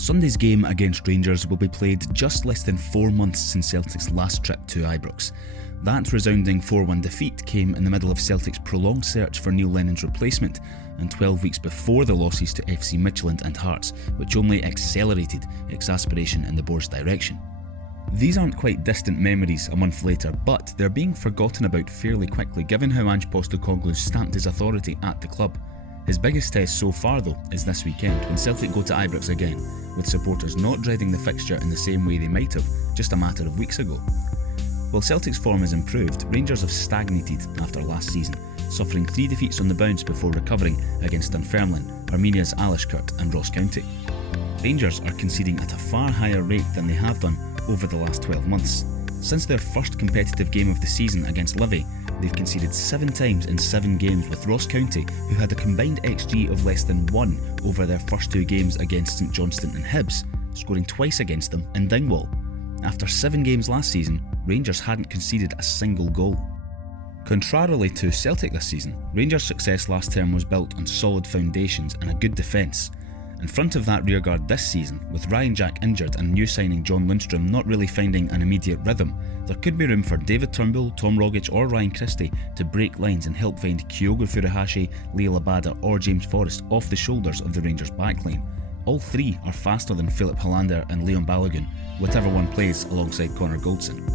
Sunday's game against Rangers will be played just less than 4 months since Celtic's last trip to Ibrox. That resounding 4-1 defeat came in the middle of Celtic's prolonged search for Neil Lennon's replacement, and 12 weeks before the losses to FC Midtjylland and Hearts, which only accelerated exasperation in the board's direction. These aren't quite distant memories a month later, but they're being forgotten about fairly quickly given how Ange Postecoglou stamped his authority at the club. His biggest test so far though is this weekend when Celtic go to Ibrox again, with supporters not dreading the fixture in the same way they might have just a matter of weeks ago. While Celtic's form has improved, Rangers have stagnated after last season, suffering 3 defeats on the bounce before recovering against Dunfermline, Armenia's Alishkert and Ross County. Rangers are conceding at a far higher rate than they have done over the last 12 months. Since their first competitive game of the season against Livy, they've conceded 7 times in 7 games, with Ross County, who had a combined XG of less than 1 over their first 2 games against St Johnstone and Hibs, scoring twice against them in Dingwall. After 7 games last season, Rangers hadn't conceded a single goal. Contrarily to Celtic this season, Rangers' success last term was built on solid foundations and a good defence. In front of that rearguard this season, with Ryan Jack injured and new signing John Lundstrom not really finding an immediate rhythm, there could be room for David Turnbull, Tom Rogic or Ryan Christie to break lines and help find Kyogo Furuhashi, Leo Labada or James Forrest off the shoulders of the Rangers backline. All 3 are faster than Philip Hollander and Leon Balogun, whichever one plays alongside Connor Goldson.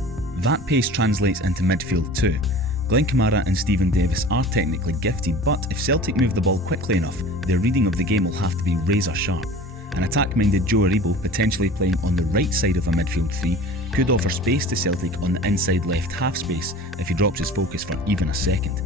That pace translates into midfield too. Glenn Kamara and Stephen Davis are technically gifted, but if Celtic move the ball quickly enough, their reading of the game will have to be razor sharp. An attack-minded Joe Aribo, potentially playing on the right side of a midfield 3, could offer space to Celtic on the inside left half space if he drops his focus for even a second.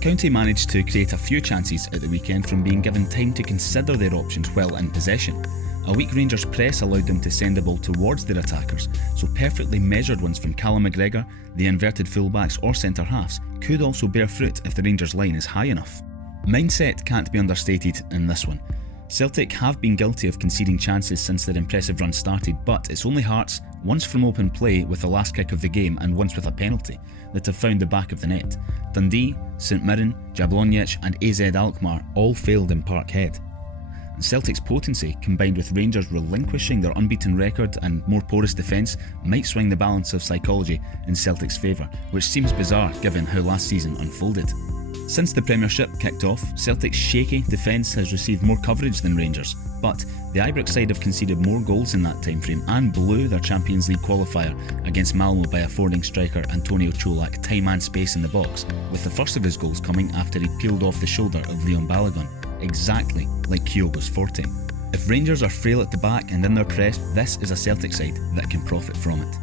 County managed to create a few chances at the weekend from being given time to consider their options while in possession. A weak Rangers press allowed them to send the ball towards their attackers, so perfectly measured ones from Callum McGregor, the inverted fullbacks or centre-halves could also bear fruit if the Rangers line is high enough. Mindset can't be understated in this one. Celtic have been guilty of conceding chances since their impressive run started, but it's only Hearts, once from open play with the last kick of the game and once with a penalty, that have found the back of the net. Dundee, St Mirren, Jablonec and AZ Alkmaar all failed in Parkhead. Celtic's potency, combined with Rangers relinquishing their unbeaten record and more porous defence, might swing the balance of psychology in Celtic's favour, which seems bizarre given how last season unfolded. Since the Premiership kicked off, Celtic's shaky defence has received more coverage than Rangers, but the Ibrox side have conceded more goals in that timeframe and blew their Champions League qualifier against Malmo by affording striker Antonio Cholak time and space in the box, with the first of his goals coming after he peeled off the shoulder of Leon Balogun, exactly like Kyogo's forte. If Rangers are frail at the back and in their press, this is a Celtic side that can profit from it.